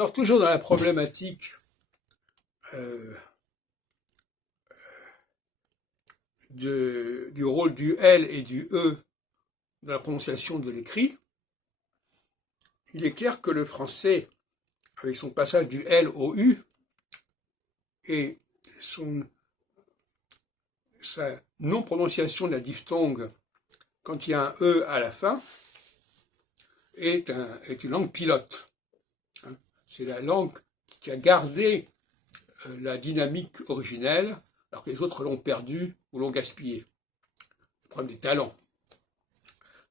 Alors, toujours dans la problématique euh, du rôle du L et du E dans la prononciation de l'écrit, il est clair que le français, avec son passage du L au U, et sa non-prononciation de la diphtongue quand il y a un E à la fin, est une langue pilote. C'est la langue qui a gardé la dynamique originelle, alors que les autres l'ont perdue ou l'ont gaspillée. Le problème des talents.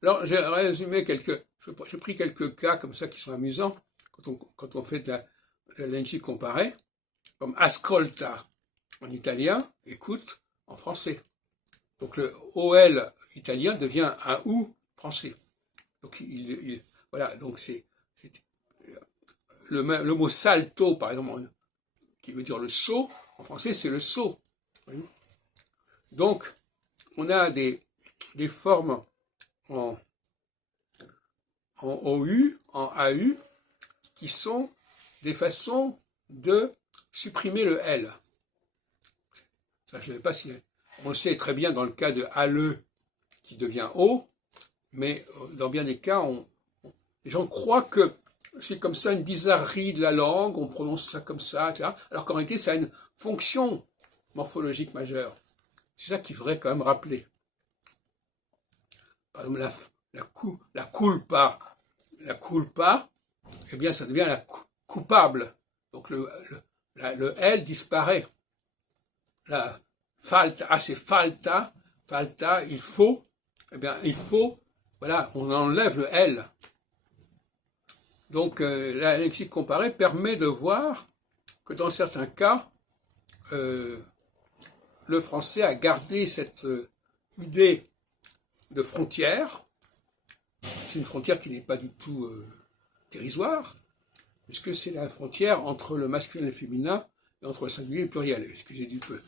Alors, j'ai résumé j'ai pris quelques cas comme ça qui sont amusants quand on fait de la linguistique comparée, comme ascolta en italien, écoute en français. Donc le OL italien devient un OU français. Donc voilà, donc c'est le mot salto par exemple, qui veut dire le saut, en français c'est le saut. Donc on a des formes en OU, en AU, qui sont des façons de supprimer le L. Ça, je ne sais pas si on le sait très bien dans le cas de ALE qui devient O, mais dans bien des cas, les gens croient que c'est comme ça une bizarrerie de la langue, on prononce ça comme ça, etc. Alors qu'en réalité, ça a une fonction morphologique majeure. C'est ça qu'il faudrait quand même rappeler. Par exemple, la culpa, eh bien, ça devient la coupable. Donc le L disparaît. La falta, c'est falta, il faut, eh bien, il faut, voilà, on enlève le L. Donc, la lexique comparée permet de voir que dans certains cas, le français a gardé cette idée de frontière. C'est une frontière qui n'est pas du tout dérisoire, puisque c'est la frontière entre le masculin et le féminin, et entre le singulier et le pluriel. Excusez du peu.